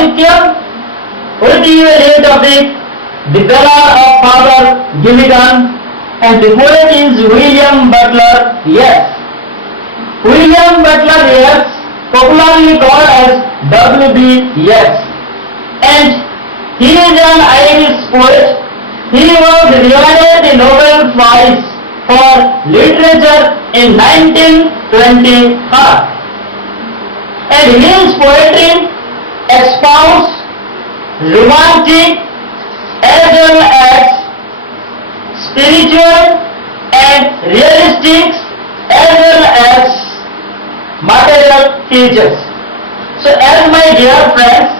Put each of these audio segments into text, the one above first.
Aditya, would you read of it? The Ballad of Father Gilligan, and the poet is William Butler Yeats. William Butler Yeats, popularly called as W.B. Yeats, and he is an Irish poet. He was awarded the Nobel Prize for Literature in 1924, and his poetry expounds romantic as well as spiritual and realistic as well as material features. So as my dear friends,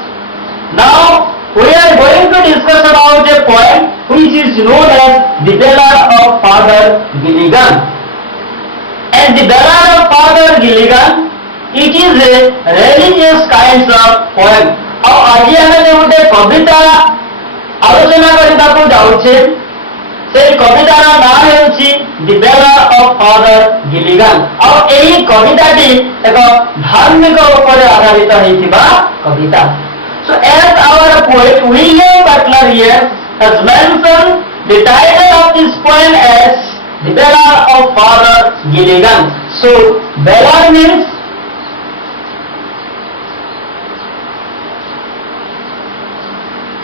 now we are going to discuss about a poem which is known as the Ballad of Father Gilligan. And the Ballad of Father Gilligan, it is a religious kind of poem. ଆଉ ଆଜି ଆମେ ଯୋଉ ଗୋଟେ କବିତା ଆଲୋଚନା କରିବାକୁ ଯାଉଛେ ସେଇ କବିତାର ନାଁ ହେଉଛି ଦି ବେଲାଡ୍ ଅଫ୍ ଫାଦର ଗିଲିଗାନ। ଆଉ ଏହି କବିତାଟି ଏକ ଧାର୍ମିକ ଉପରେ ଆଧାରିତ ହେଇଥିବା କବିତା। So as our poet William Butler Yeats has mentioned the title of this poem as the Ballad of Father Gilligan. So ballad means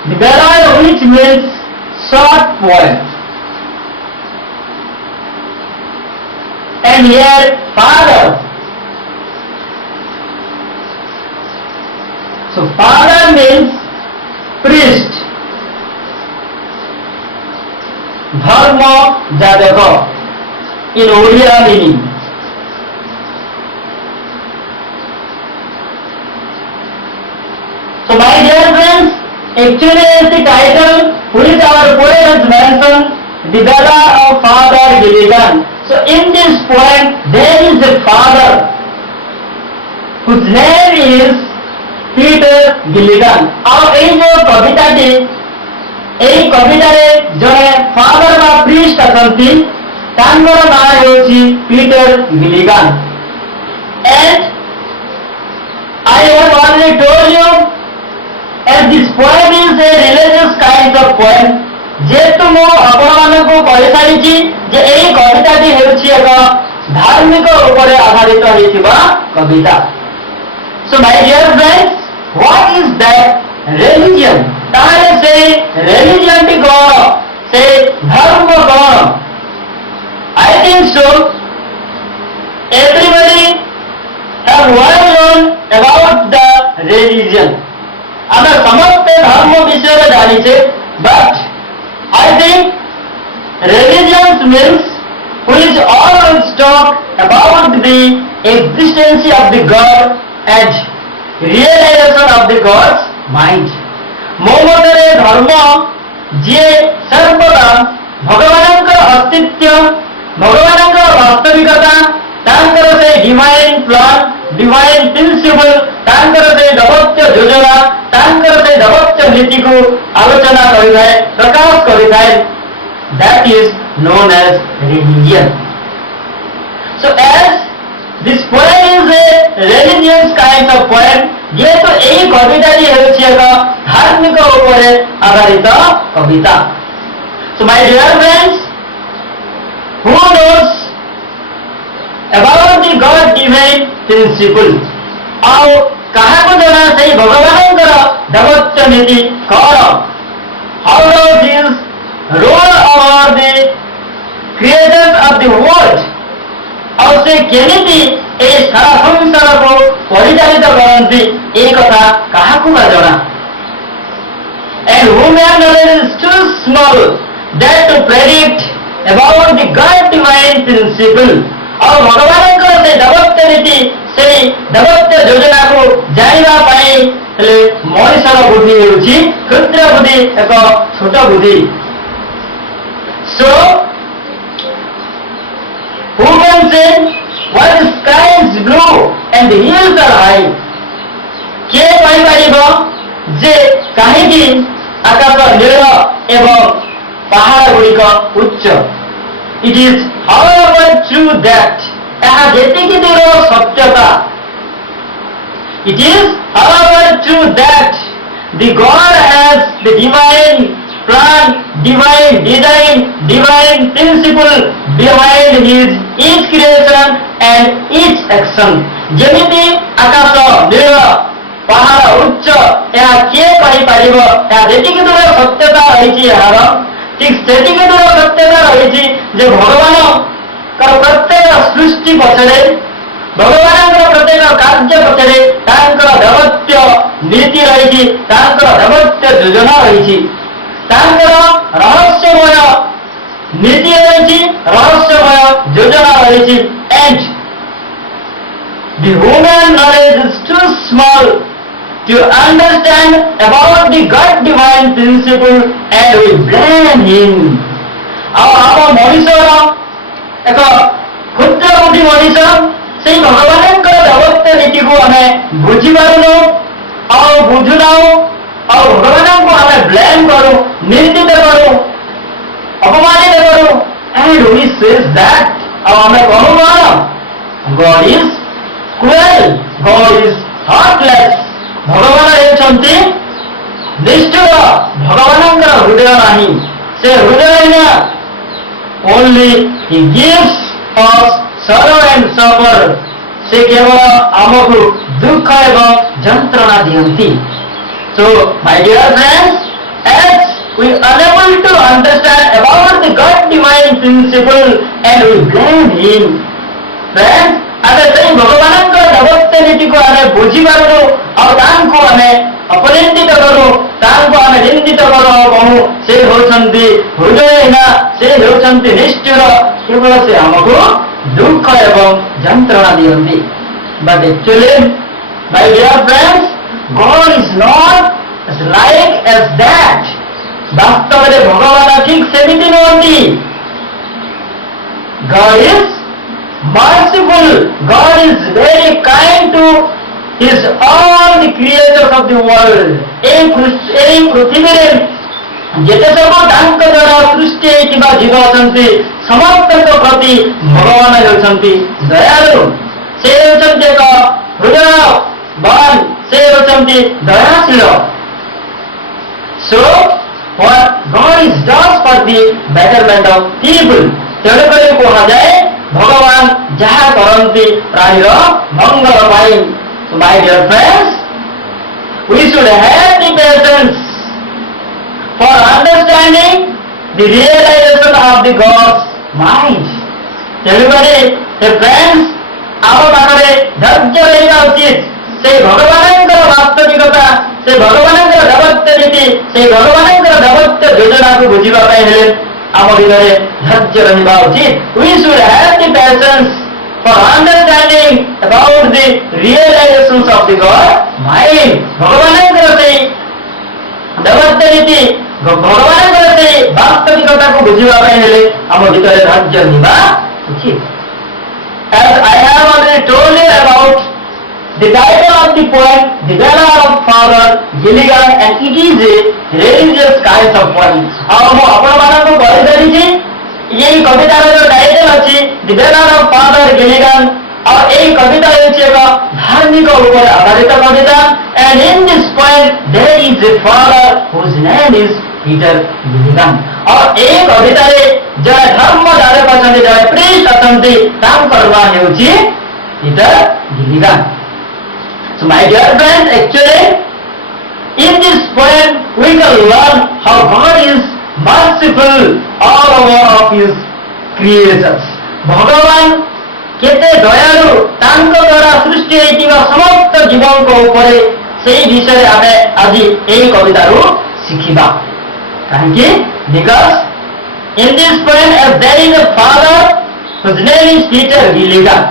the ballad, which means short poem, and here father. So father means priest, dharma jadaka in Oriya meaning. So my dear friends, actually is the title which our poet has mentioned, the Ballad of Father Gilligan. So in this poem there is a father whose name is Peter Gilligan. ଆଉ ଏଇ ଯୋଉ କବିତାଟି, ଏଇ କବିତାରେ ଜଣେ father ବା priest ଅଛନ୍ତି, ତାଙ୍କର ନାଁ ହେଉଛି Peter ଗିଲିଗାନ। And I have already told you, and this poem is a religious kind of poem. ଯେହେତୁ ମୁଁ ଆପଣମାନଙ୍କୁ କହିସାରିଛି ଯେ ଏହି କବିତାଟି ହେଉଛି ଏକ ଧାର୍ମିକ ଉପରେ ଆଧାରିତ ହୋଇଥିବା କବିତା। So my dear friends, what is that religion? ତାହେଲେ ସେଇ ରିଲିଜିଅନଟି କଣ, ସେ ଧର୍ମ କଣ? I think so everybody have well known about the religion. ଆମେ ସମସ୍ତେ ଧର୍ମ ବିଷୟରେ ଜାଣିଛେ, but I think religion means which always talk about the existence of the God and realization of the God's mind. ମୋ ମତରେ ଧର୍ମ ଯିଏ ସର୍ବଦା ଭଗବାନଙ୍କର ଅସ୍ତିତ୍ୱ, ଭଗବାନଙ୍କର ବାସ୍ତବିକତା, ତାଙ୍କର ସେ ଡିଭାଇନ୍ ପ୍ଲାନ୍, ଡିଭାଇନ୍ ପ୍ରିନ୍ସିପଲ, ତାଙ୍କର ସେ ଦୈବତ୍ୟ ଯୋଜନା, ତାଙ୍କର ସେ ଦୈବତ୍ୟ ନୀତିକୁ ଆଲୋଚନା କରିଥାଏ, ପ୍ରକାଶ କରିଥାଏ। That is known as religion. So as this poem is a religious kind of poem, ଯେହେତୁ ଏହି କବିତାଟି ହେଉଛି ଏକ ଧାର୍ମିକ ଉପରେ ଆଧାରିତ କବିତା। So my dear friends, who knows about the God divine principle? ଆଉ କାହାକୁ ଜଣା ସେଇ ଭଗବାନଙ୍କର ଦୈବତ୍ୟ ନୀତି କଣ? How does this rule over the creators of the world? ଆଉ ସେ କେମିତି ଏହି ସାରା ସଂସାରକୁ ପରିଚାଳିତ କରନ୍ତି, এই କଥା କାହାକୁ ବା ଜଣା? And human knowledge is too small that to predict about the God divine principle. ଆଉ ଭଗବାନଙ୍କର ସେ ଦୈବତ୍ୟ ନୀତି, ସେଇ ଦୈବତ୍ୟ ଯୋଜନାକୁ ଜାଣିବା ପାଇଁ ହେଲେ ମଣିଷର ବୁଦ୍ଧି ହେଉଛି କ୍ଷୁଦ୍ର ବୁଦ୍ଧି, ଏକ ଛୋଟ ବୁଦ୍ଧି। So who can say what the sky is blue and the hills are high? କିଏ କହିପାରିବ ଯେ କାହିଁକି ଆକାଶ ନୀଳ ଏବଂ ପାହାଡ଼ ଗୁଡ଼ିକ ଉଚ୍ଚ? It is however true that, ଏହା ଯେତିକି ଦୂର ସତ୍ୟତା, it is however true that the God has the divine plan, divine design, divine principle behind his each creation and each action. ଯେମିତି ଆକାଶ ନୀଳ ପାହାଡ଼ ଉଚ୍ଚ ଏହା କିଏ କହିପାରିବ? ଏହା ଯେତିକି ଦୂର ସତ୍ୟତା ରହିଛି ଏହାର ଠିକ୍ ସେତିକି ଦୂର ସତ୍ୟତା ରହିଛି ଯେ ଭଗବାନଙ୍କର ପ୍ରତ୍ୟେକ ସୃଷ୍ଟି ପଛରେ ଭଗବାନଙ୍କର ପ୍ରତ୍ୟେକ କାର୍ଯ୍ୟ ପଛରେ ତାଙ୍କର ଦେବତ୍ୟ ନୀତି ରହିଛି, ତାଙ୍କର ଦେବତ୍ୟ ଯୋଜନା ରହିଛି, ତାଙ୍କର ରହସ୍ୟମୟ ନୀତି ରହିଛି, ରହସ୍ୟମୟ ଯୋଜନା ରହିଛି। and the human knowledge is too small to understand about the God divine principle and we blame him. ଆଉ ଆମ ମଣିଷର ଏକ କ୍ଷୁଦ୍ର ବୁଦ୍ଧି ମଣିଷ ସେଇ ଭଗବାନଙ୍କର ଦେବତ୍ୟ ନୀତିକୁ ଆମେ ବୁଝିପାରୁନୁ ଆଉ ବୁଝୁନାହୁଁ ଆଉ ଭଗବାନଙ୍କୁ ଆମେ ବ୍ଲେମ୍ କରୁ, ନିନ୍ଦିତ କରୁ, ଅପମାନିତ କରୁ। and we says that ଆଉ ଆମେ କହୁ କଣ? God is cruel, God is heartless. ଭଗବାନ ହେଉଛନ୍ତି ନିଷ୍ଠୁର, ଭଗବାନଙ୍କର ହୃଦୟ ନାହିଁ, ସେ ହୃଦୟହୀନ। only he gives us sorrow and suffer. ସେ କେବଳ ଆମକୁ ଦୁଃଖ ଏବଂ ଯନ୍ତ୍ରଣା ଦିଅନ୍ତି। so my dear friends, as we are unable to understand about the God divine principle and we blame him, friends, ଆମେ ସେଇ ଭଗବାନଙ୍କ ଦେବତ୍ୟ ନୀତିକୁ ଆମେ ବୁଝିପାରୁନୁ ଆଉ ତାଙ୍କୁ ଆମେ ଅପନିନ୍ଦିତ କରୁ, ତାଙ୍କୁ ଆମେ ନିନ୍ଦିତ କରୁ ଆଉ କହୁ ସେ ହେଉଛନ୍ତି ହୃଦୟହୀନ, ସେ ହେଉଛନ୍ତି ନିଷ୍ଠୁର, କେବଳ ସେ ଆମକୁ ଦୁଃଖ ଏବଂ ଯନ୍ତ୍ରଣା ଦିଅନ୍ତି। but actually my dear friends, God is not as like as that. ବାସ୍ତବରେ ଭଗବାନ ଠିକ୍ ସେମିତି ନୁହନ୍ତି। God is merciful, God is very kind to his all the creators of the world. এই ପୃଥିବୀରେ ଯେତେ ସବୁ ତାଙ୍କ ଦ୍ୱାରା ସୃଷ୍ଟି ହେଇଥିବା ଜୀବ ଅଛନ୍ତି ସମସ୍ତଙ୍କ ପ୍ରତି ଭଗବାନ ହେଉଛନ୍ତି ଦୟାଳୁ, ସେ ହେଉଛନ୍ତି ଏକ ହୃଦୟବାନ, ସେ ହେଉଛନ୍ତି ଦୟାଶୀଳ। so what God is does for the betterment of people. ତେଣୁକରି କୁହାଯାଏ ଭଗବାନ ଯାହା କରନ୍ତି ପ୍ରାଣୀର ମଙ୍ଗଳ ପାଇଁ। so my dear friends, we should have the patience for understanding the realization of the God's mind. ତେଣୁକରି friends, ଆମ ପାଖରେ ଧୈର୍ଯ୍ୟ ରହିବା ଉଚିତ। ସେ ଭଗବାନଙ୍କର ବାସ୍ତବିକତା, ସେ ଭଗବାନଙ୍କର ଦେବତ୍ୟ ନୀତି, ସେ ଭଗବାନଙ୍କର ଦେବତ୍ୟ ଯୋଜନାକୁ ବୁଝିବା ପାଇଁ ହେଲେ ଆମ ଭିତରେ ଧୈର୍ଯ୍ୟ ରହିବା ଉଚିତ। we should have the patience for understanding about the realizations of the God mind. ଭଗବାନଙ୍କର ସେଇ ଦେବତ୍ୟ ନୀତି, ଭଗବାନଙ୍କର ସେଇ ବାସ୍ତବିକତାକୁ ବୁଝିବା ପାଇଁ ହେଲେ ଆମ ଭିତରେ ଧୈର୍ଯ୍ୟ ରହିବା ଉଚିତ। as I have already told you about the title of the poem, The Banner of Father Gilligan, and it is a religious kind of poem. ଆଉ ମୁଁ ଆପଣମାନଙ୍କୁ କହିସାରିଛି ଏଇ କବିତାର ଯୋଉ ଟାଇଟଲ ଅଛି The Banner of Father Gilligan, ଆଉ ଏଇ କବିତା ହେଉଛି ଏକ ଧାର୍ମିକ ଉପରେ ଆଧାରିତ କବିତା। and in this poem there is a father whose name is Peter Gilligan. ଆଉ ଏଇ କବିତାରେ ଜଣେ ଧର୍ମ ଯାଜକ ଅଛନ୍ତି, ଜଣେ ପ୍ରିଷ୍ଟ ଅଛନ୍ତି, ତାଙ୍କର ନାଁ ହେଉଛି Peter ଗିଲିଗାନ। so my dear friends, actually in this poem we can learn how God is merciful all over of his creatures. ଭଗବାନ କେତେ ଦୟାଳୁ ତାଙ୍କ ଦ୍ୱାରା ସୃଷ୍ଟି ହେଇଥିବା ସମସ୍ତ ଜୀବଙ୍କ ଉପରେ, ସେଇ ବିଷୟରେ ଆମେ ଆଜି ଏହି କବିତାରୁ ଶିଖିବା। କାହିଁକି? because in this poem there is a father whose name is Peter Gilligan.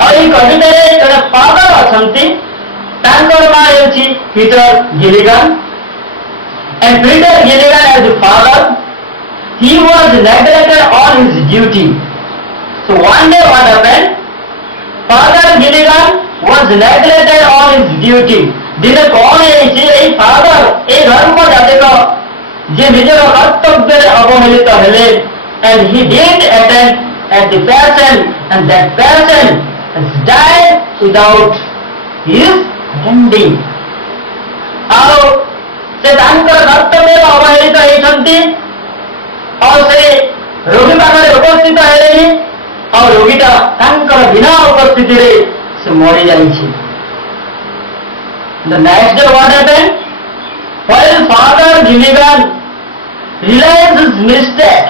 ଆଉ ଏହି କବିତାରେ ଜଣେ ଫାଦର ଅଛନ୍ତି, ତାଙ୍କର ନାଁ ହେଉଛି Peter ଗିଲିଗାନ। and Peter Gilligan as a father, he was neglected on his duty. so one day what happened? Father Gilligan was neglected on his duty. ଦିନେ କଣ ହେଇଛି? ଏଇ ଫାଦର, ଏଇ ଧର୍ମ ଯାଜକ ଯେ ନିଜର କର୍ତ୍ତବ୍ୟରେ ଅବହେଳିତ ହେଲେ, and he didn't attend at the passion, and that passion has died without his attending. ଆଉ ସେ ତାଙ୍କର କର୍ତ୍ତବ୍ୟରେ ଅବହେଳିତ ହେଇଛନ୍ତି ଆଉ ସେ ରୋଗୀ ପାଖରେ ଉପସ୍ଥିତ ହେଲେନି ଆଉ ରୋଗୀଟା ତାଙ୍କର ବିନା ଉପସ୍ଥିତିରେ ସେ ମରିଯାଇଛି। The next day what happened? While Father Gilligan realized his mistake,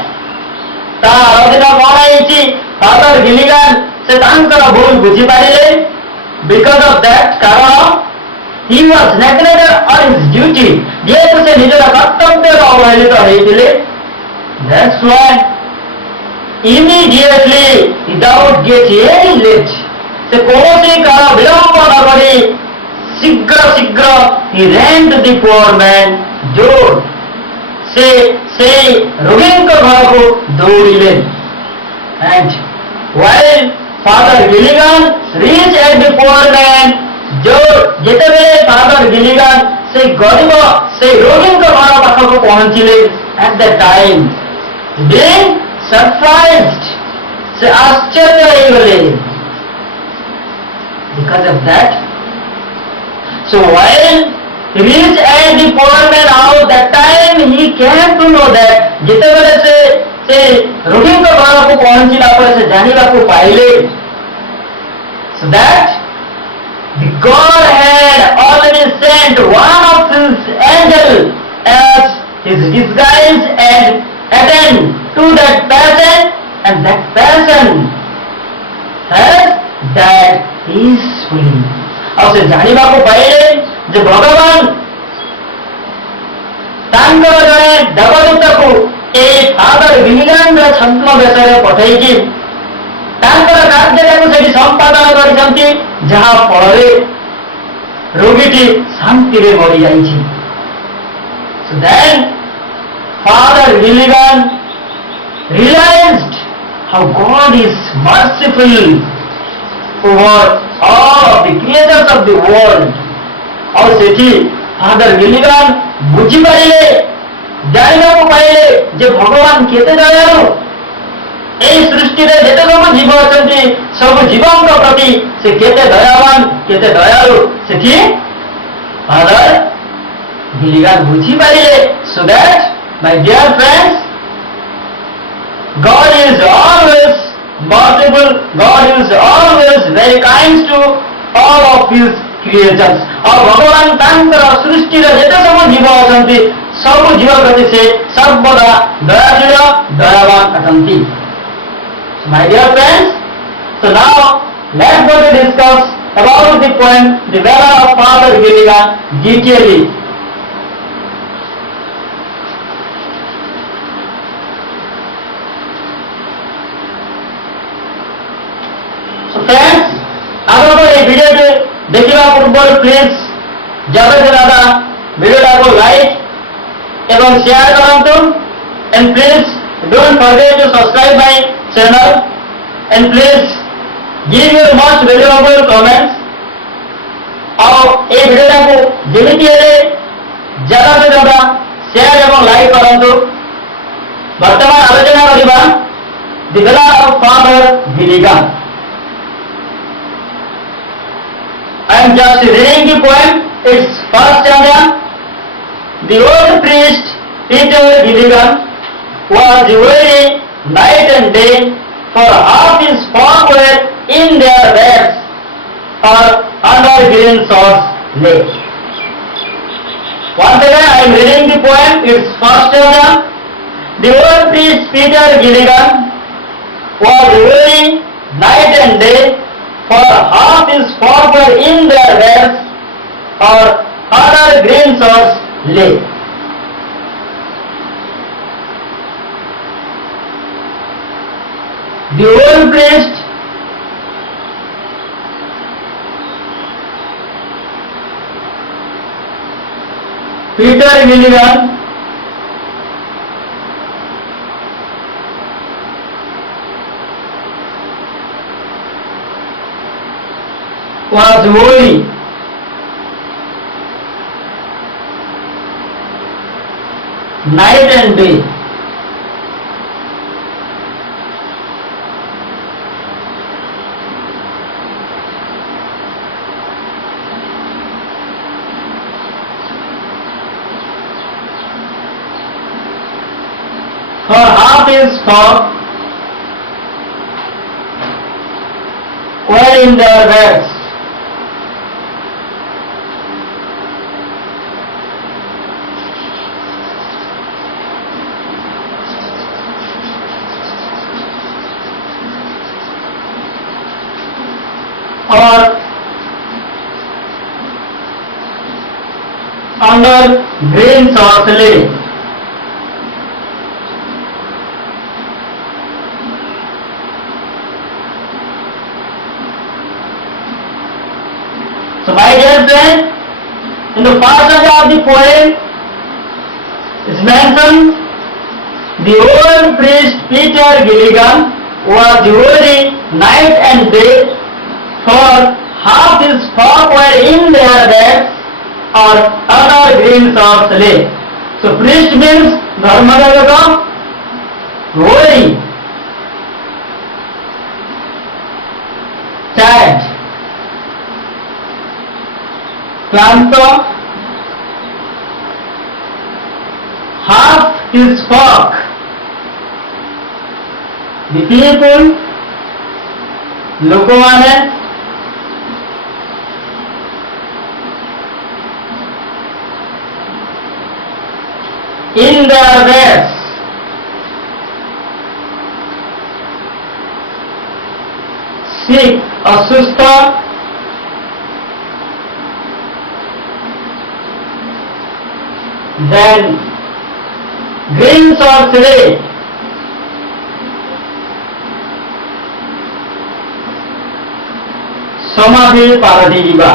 ତା ଆରଦିନ କଣ ହେଇଛି? Father Gilligan ସେ ତାଙ୍କର ଭୁଲ ବୁଝିପାରିଲେ। Because of that କାରଣ he was neglected on his duty, ଯେହେତୁ ସେ ନିଜର କର୍ତ୍ତବ୍ୟରେ ଅବହେଳିତ ହେଇଥିଲେ। That's why immediately without getting any late, ସେ କୌଣସି କାଳ ବିଳମ୍ବ ନ କରି ଶୀଘ୍ର he ran to the poor man door, ସେ ସେଇ ରୋଗୀଙ୍କ ଘରକୁ ଦୌଡ଼ିଲେ। And while Father Gilligan reached at the poor man door, ଯେତେବେଳେ Father Gilligan ସେ ଗରିବ ସେ ରୋଗୀଙ୍କ ଘର ପାଖକୁ ପହଞ୍ଚିଲେ, at that time being surprised, ସେ ଆଶ୍ଚର୍ଯ୍ୟ ହେଇଗଲେ। Because of that, so while he reached at the poor man house, that time he came to know that ଯେତେବେଳେ ସେ ରୋଗୀଙ୍କ ଘରକୁ ପହଞ୍ଚିଲା ପରେ ସେ ଜାଣିବାକୁ ପାଇଲେ, so that the God had already sent one of his angels as his disguise and attend to that person, and that person has died peacefully. ଆଉ ସେ ଜାଣିବାକୁ ପାଇଲେ ଯେ ଭଗବାନ ତାଙ୍କର ଜଣେ ଦେବଦୂତକୁ ଏଇ ଫାଦର ଗିଲିଗାନର ଛଦ୍ମବେଶରେ ପଠେଇକି ତାଙ୍କର କାର୍ଯ୍ୟଟାକୁ ସେଠି ସମ୍ପାଦନ କରିଛନ୍ତି, ଯାହା ଫଳରେ ରୋଗୀଟି ଶାନ୍ତିରେ ମରିଯାଇଛି। So then Father Gilligan realized how God is merciful over all of the creatures of the world. ଆଉ ସେଠି Father Gilligan ବୁଝିପାରିଲେ, ଜାଣିବାକୁ ପାଇଲେ ଯେ ଭଗବାନ କେତେ ଦୟାଳୁ। এই ସୃଷ୍ଟିରେ ଯେତେ ସବୁ ଜୀବ ଅଛନ୍ତି ସବୁ ଜୀବଙ୍କ ପ୍ରତି ସେ କେତେ ଦୟାବାନ କେତେ ଦୟାଳୁ, ସେଠି Father Gilligan ବୁଝିପାରିଲେ। So that my dear friends, God is always merciful, God is always very kind to all of his creatures. ଆଉ ଭଗବାନ ତାଙ୍କର ସୃଷ୍ଟିର ଯେତେ ସବୁ ଜୀବ ଅଛନ୍ତି ସବୁ ଜୀବ ପ୍ରତି ସେ ସର୍ବଦା ଦୟାଶୀଳ ଦୟାବାନ ଅଟନ୍ତି। My dear friends, so now let's go to discuss about the poem The Valor of Father Gilligan detailedly. So friends, आपको ये वीडियो देखिवा पूर्व प्लीज ज्यादा से ज्यादा वीडियो को लाइक एवं शेयर करंतु, and please don't forget to subscribe my channel, and please give your most valuable comments. और ये वीडियो को जेमिति हेले ज्यादा से ज्यादा शेयर एवं लाइक करंतु। वर्तमान आलोचना करिबा the valour of Father Gilligan. I am just reading the poem, its first stanza. The old priest Peter Gilligan was weary night and day, for half his flock were in their beds or under green sod lay. Once again I am reading the poem, its first stanza. The old priest Peter Gilligan was weary night and day, for half his flock were in their beds or under green sod lay. The old priest Peter Gilligan was weary night and day, half his flock were in their beds. Or under green sorcery. So my dear friend, in the first stanza of the poem is mentioned the old priest Peter Gilligan was devoting night and day, for half his flock were in their beds or other greens or slay. So priest means Dharmadevata, worry, sad, Klanta, half his flock, the people, ଲୋକମାନେ in their beds, sick, অসুস্থ, then greens or clay, ସମାଧି ପାଲଟି ଯିବା,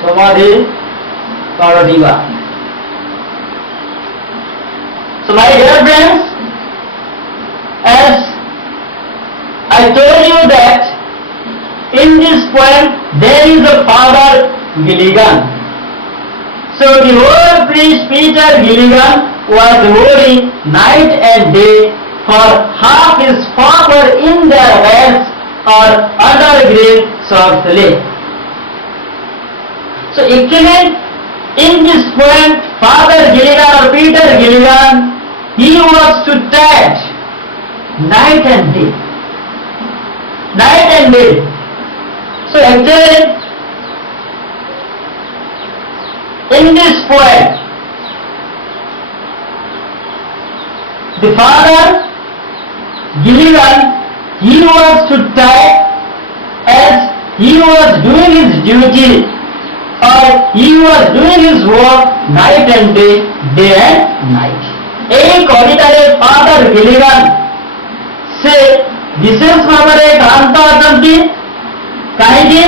ସମାଧି ପାଲଟିବା. So my dear friends, as I told you that in this poem there is a father Gilligan. So the old priest Peter Gilligan was working night and day, for half his flock were in their beds or under green sorcery. So actually in this poem, Father Gilligan or Peter Gilligan, he was to touch night and day. Night and day. So actually in this poem, the Father Gilligan, he was to die as he was doing his duty, or he was doing his work night and day, day and night. এই কবিতারে father গিলিগান সে বিশেষ ভাবে ক্লান্ত অটନ୍ତି, কাহিଁକି?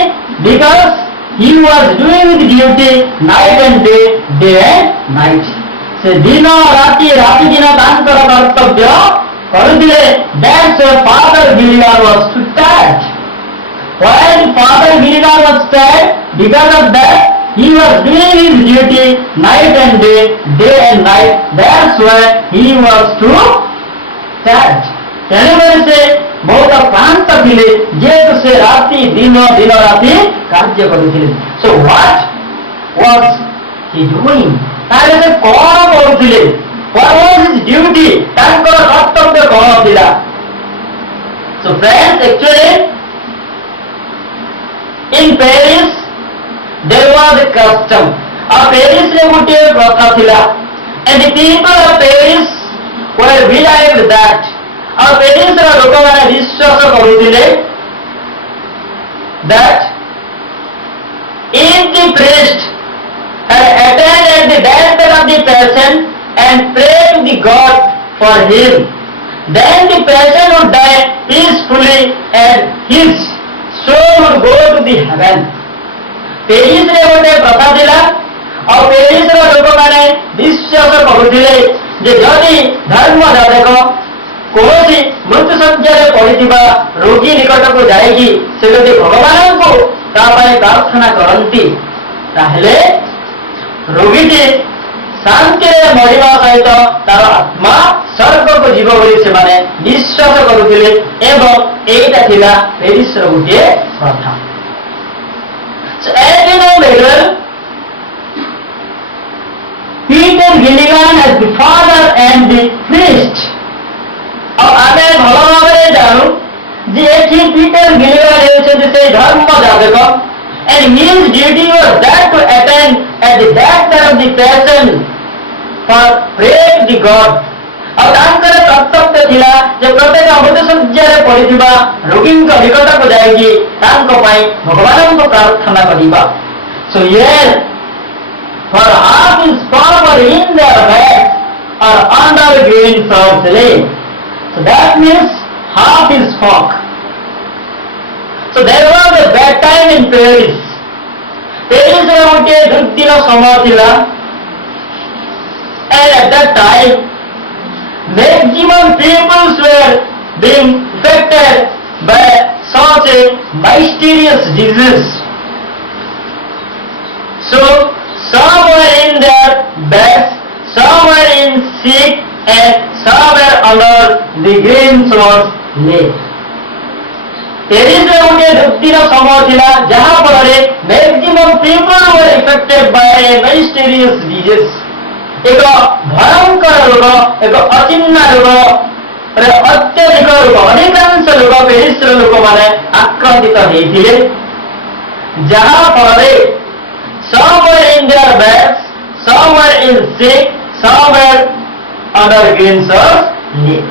Because he was doing his duty night and day, day and night. ସେ ଦିନ ରାତି ରାତି ଦିନ ତାଙ୍କର କର୍ତ୍ତବ୍ୟ କରୁଥିଲେ. That's why Father Gilligan was to touch. When Father Gilligan was dead, because of that he was doing his duty night and day, day and night. That's why he was to touch. ତେଣୁକରି ସେ ବହୁତ କ୍ଳାନ୍ତ ଥିଲେ, ଯେହେତୁ ସେ ରାତି ଦିନ ଦିନ ରାତି କାର୍ଯ୍ୟ କରୁଥିଲେ. So what was he doing? ତାହେଲେ ସେ କଣ କରୁଥିଲେ? What was his duty? ତାଙ୍କର କର୍ତ୍ତବ୍ୟ କଣ ଥିଲା? So friends, actually in Paris there was a custom. ଆଉ ପ୍ୟାରିସରେ ଗୋଟିଏ ପ୍ରଥା ଥିଲା, and the people of Paris were believed that, ଆଉ ପ୍ୟାରିସର ଲୋକମାନେ ବିଶ୍ୱାସ କରୁଥିଲେ that if the priest had attended the death of the patient and prayed to the God for him, then the patient would die peacefully and his soul would go to the heaven. ପ୍ୟାରିସରେ ଗୋଟେ ପ୍ରଥା ଥିଲା, ଆଉ ପ୍ୟାରିସର ଲୋକମାନେ ବିଶ୍ୱାସ କରୁଥିଲେ ଯେ ଯଦି ଧର୍ମ ଯାଜକ କୌଣସି ମୃତ୍ୟୁ ଶଯ୍ୟାରେ ପଡ଼ିଥିବା ରୋଗୀ ନିକଟକୁ ଯାଇକି ସେ ଯଦି ଭଗବାନଙ୍କୁ ତା ପାଇଁ ପ୍ରାର୍ଥନା କରନ୍ତି, ତାହେଲେ ରୋଗୀଟି ଶାନ୍ତିରେ ମରିବା ସହିତ ତାର ଆତ୍ମା ସ୍ୱର୍ଗକୁ ଯିବ ବୋଲି ସେମାନେ ବିଶ୍ୱାସ କରୁଥିଲେ, ଏବଂ ଏଇଟା ଥିଲା ପ୍ୟାରିସର ଗୋଟିଏ ପ୍ରଥା. So as you know later, Peter Peter Gilligan as the father and the priest. ଆଉ ଆମେ ଭଲ ଭାବରେ ଜାଣୁ ଯେ ଏଠି ପିଟର ଗିଲିଗାନ ହେଉଛନ୍ତି ସେ ଧର୍ମ ଯାଜକ, and his duty was that to attend at the backside of the passion for pray to the God. ଆଉ ତାଙ୍କର କର୍ତ୍ତବ୍ୟ ଥିଲା ଯେ ପ୍ରତ୍ୟେକ ମୃତ୍ୟୁଶଯ୍ୟାରେ ପଡ଼ିଥିବା ରୋଗୀଙ୍କ ନିକଟକୁ ଯାଇକି ତାଙ୍କ ପାଇଁ ଭଗବାନଙ୍କୁ ପ୍ରାର୍ଥନା କରିବା. So here for half his power in their beds or under green sorts lay. So that means half his flock. So there was a bad time in Paris. Paris ରେ ଗୋଟିଏ ଦୁର୍ଦିନ ସମୟ ଥିଲା, and at that time maximum people were being affected by such a mysterious disease. So some were in their beds, some were in sick, and some were under the green swords lay. Paris रे गोटे दुर्दिन समय थिला जहाँ फल maximum people were affected by a mysterious disease. एक भयंकर रोग, एक अचिन्ह रोग, अत्यधिक रोग, अधिकांश लोग पेरिस लोक मैंने आक्रांतित होते, जहाँ फल some were in their beds, some were in sick, some were under green swords lay.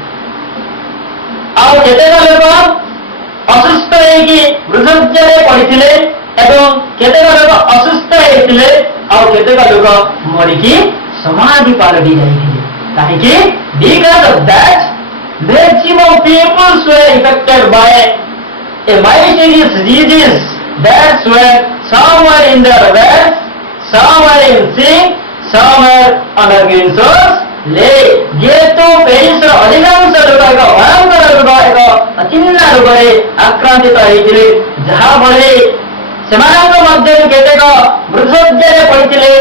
ଆଉ କେତେକ ଲୋକ ଅସୁସ୍ଥ ହେଇକି ମୃତ୍ୟୁଶଯ୍ୟାରେ ପଡ଼ିଥିଲେ ଏବଂ କେତେକ ଲୋକ ଅସୁସ୍ଥ ହେଇଥିଲେ ଆଉ କେତେକ ଲୋକ ମରିକି ସମାଧି ପାଲଟି ଯାଇଥିଲେ. କାହିଁକି? Because of that maximum people were affected by a mysterious disease. That's where some were in their beds, some were in sick, some were under green swords lay. ଯେହେତୁ ପେରିସର ଅଧିକାଂଶ ଲୋକ ଏକ ଭୟଙ୍କର ରୋଗ, ଏକ ଅଚିହ୍ନା ରୋଗରେ ଆକ୍ରାନ୍ତିତ ହୋଇଥିଲେ, ଯାହାଫଳରେ ସେମାନଙ୍କ ମଧ୍ୟରୁ କେତେକ ମୃତ୍ୟୁଶଯ୍ୟାରେ ପଡ଼ିଥିଲେ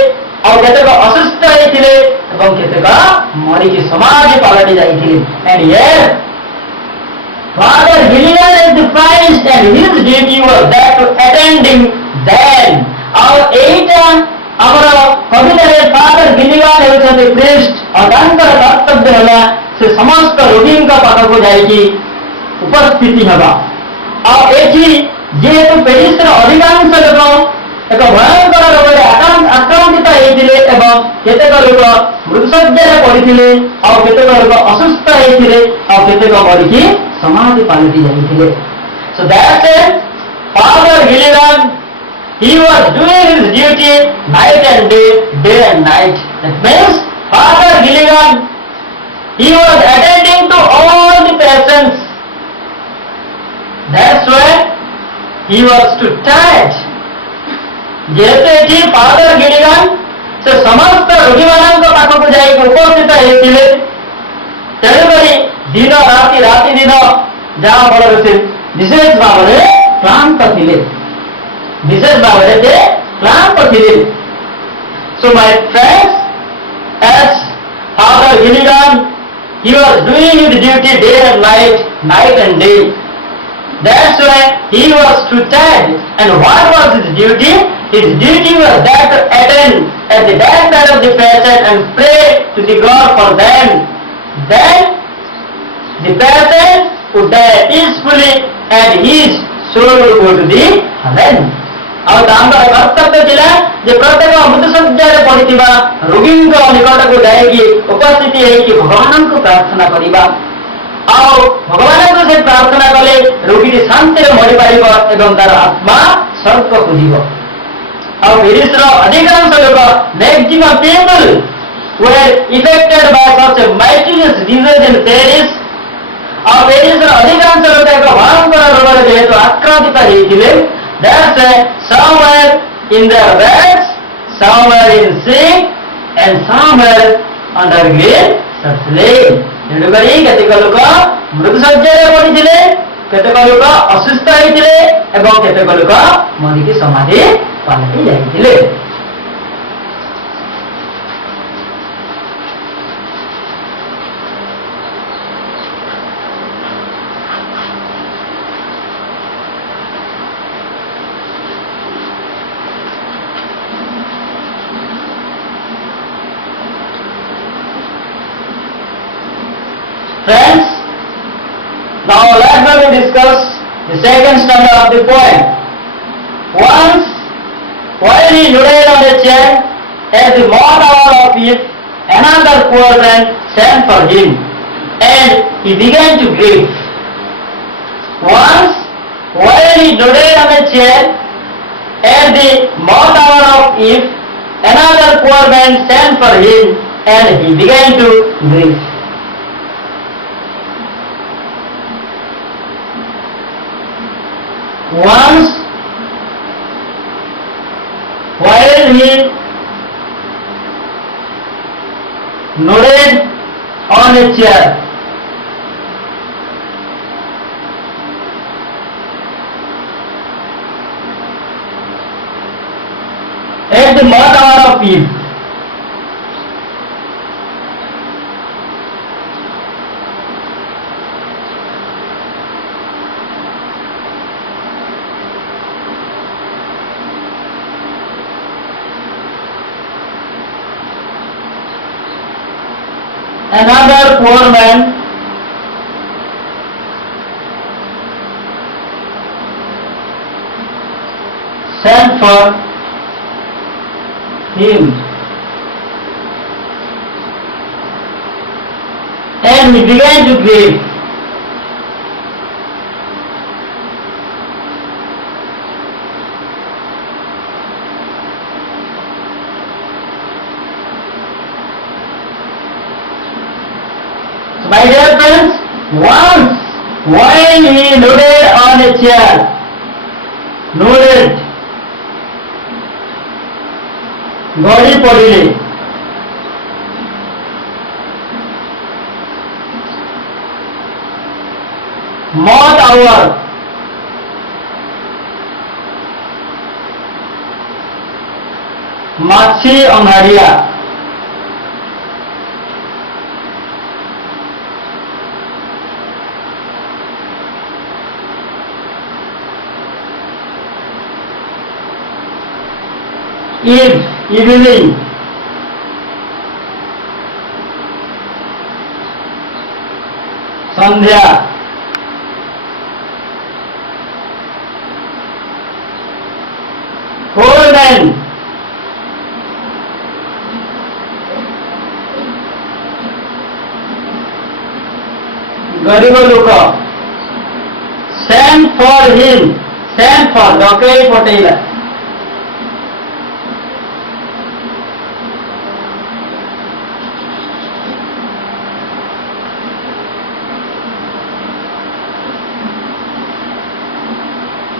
ଆଉ କେତେକ ଅସୁସ୍ଥ ହୋଇଥିଲେ ଏବଂ କେତେକ ମରିକି ସମାଧି ପାଲଟି ଯାଇଥିଲେ. And yes, Father Gilligan is the Christ and his duty was that to attend him then. ଆଉ ଏଇଟା ଆମର କବିତାରେ ଫାଦର ଗିଲିଗାନ ହେଉଛନ୍ତି ଖ୍ରୀଷ୍ଟ, ଆଉ ତାଙ୍କର କର୍ତ୍ତବ୍ୟ ହେଲା ସେ ସମସ୍ତ ରୋଗୀଙ୍କ ପାଖକୁ ଯାଇକି ଉପସ୍ଥିତି ହେବା. ଆଉ ଏଠି ଯେହେତୁ ପେରିସର ଅଧିକାଂଶ ଲୋକ ଏକ ଭୟଙ୍କର ରୋଗରେ ଆକ୍ରାନ୍ତିତ ହେଇଥିଲେ ଏବଂ କେତେକ ଲୋକ ମୃତ୍ୟୁଶଯ୍ୟାରେ ପଡ଼ିଥିଲେ ଆଉ କେତେକ ଲୋକ ଅସୁସ୍ଥ ହେଇଥିଲେ ଆଉ କେତେକ ମରିକି ସମାଧି ପାଲଟି ଯାଇଥିଲେ. So that's it. Father Gilligan, he was doing his duty night and day, day and night. That means Father Gilligan, he was attending to all the patients. That's why he was too tired. ଯେହେତୁ ଏଠି father ଗିଲିଗାନ ସେ ସମସ୍ତ ରୋଗୀମାନଙ୍କ ପାଖକୁ ଯାଇକି ଉପସ୍ଥିତ ହେଇଥିଲେ, ତେଣୁକରି ଦିନ ରାତି ରାତି ଦିନ ଯାହା ଫଳରେ ସେ ବିଶେଷ ଭାବରେ କ୍ଳାନ୍ତ ଥିଲେ, ବିଶେଷ ଭାବରେ ସେ କ୍ଳାନ୍ତ ଥିଲେ. So my friends, as Father Gilligan, he was doing his duty day and night, night and day. That's why he was too tired. And what was his duty? His duty was that to attend at the backside of the patient and pray to the God for them. Then the patient would die peacefully and his soul would go to the heaven. ଆଉ ତାଙ୍କର କର୍ତ୍ତବ୍ୟ ଥିଲା ଯେ ପ୍ରତ୍ୟେକ ମୃତ୍ୟୁଶଯ୍ୟାରେ ପଡ଼ିଥିବା ରୋଗୀଙ୍କ ନିକଟକୁ ଯାଇକି ଉପସ୍ଥିତି ହେଇକି ଭଗବାନଙ୍କୁ ପ୍ରାର୍ଥନା କରିବା. ଆଉ ଭଗବାନଙ୍କୁ ସେ ପ୍ରାର୍ଥନା କଲେ ରୋଗୀଟି ଶାନ୍ତିରେ ମରିପାରିବ ଏବଂ ତାର ଆତ୍ମା ସ୍ୱର୍ଗକୁ ଯିବ. ଆଉ ପେରିସର ଅଧିକାଂଶ ଲୋକ maximum people were affected by such a mysterious disease in Paris. ଆଉ ପେରିସର ଅଧିକାଂଶ ଲୋକ ଏକ ଭୟଙ୍କର ରୋଗରେ ଯେହେତୁ ଆକ୍ରାନ୍ତିତ ହେଇଥିଲେ, that's why some were in their beds, some were in sick, and some were under grave sleep. ତେଣୁକରି କେତେକ ଲୋକ ମୃତ୍ୟୁଶଯ୍ୟାରେ ପଡ଼ିଥିଲେ, କେତେକ ଲୋକ ଅସୁସ୍ଥ ହେଇଥିଲେ ଏବଂ କେତେକ ଲୋକ ମରିକି ସମାଧି ପାଲଟି ଯାଇଥିଲେ. discuss the second stanza of the poem. Once, while he nodded on a chair, at the odd hour of it, another poor man sent for him, and he began to grieve. Once, while he nodded on a chair, at the odd hour of it, another poor man sent for him, and he began to grieve. Once, while he nodded on a chair, at the odd hour of eve, another poor man sent for him, and he began to grieve. So my dear friends, once while he nodded on a chair, nodded, গড়ি পড়িলে, মদ hour, মাছি অঙ্গারিয়া, evening, সন্ধ্যা, poor man, গরিব লোক, sent for him, sent for ডকেই পঠাইলা,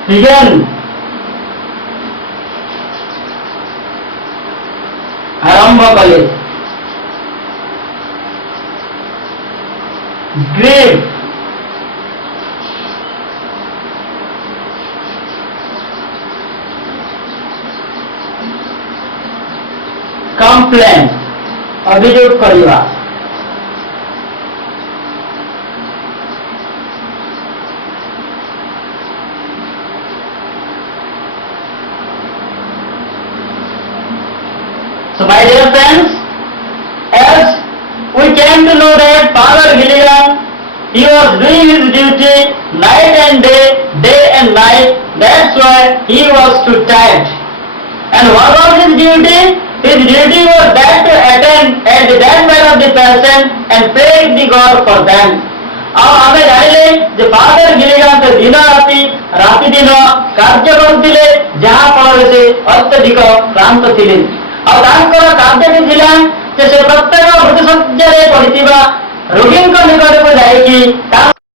begin, আরম্ভ কলে, grieve, complain, অভিযোগ করিবা, so my dear friends, as we came to know that Father Gilligan, he was doing his duty night and day and night, that's why he was too tired. And what was his duty? His duty was that to attend at the deathbed of the patient and pray the God for them. ଆଉ ଆମେ ଜାଣିଲେ ଯେ father ଗିଲିଗାନ ଦିନ ରାତି ଦିନ କାର୍ଯ୍ୟ କରୁଥିଲେ, ଯାହା ଫଳରେ ସେ ଅତ୍ୟଧିକ କ୍ଳାନ୍ତ ଥିଲେ। ଆଉ ତାଙ୍କର କାର୍ଯ୍ୟଟି ଥିଲା ଯେ ସେ ପ୍ରତ୍ୟେକ ମୃତ୍ୟୁଶଯ୍ୟାରେ ପଡ଼ିଥିବା ରୋଗୀଙ୍କ ନିକଟକୁ ଯାଇକି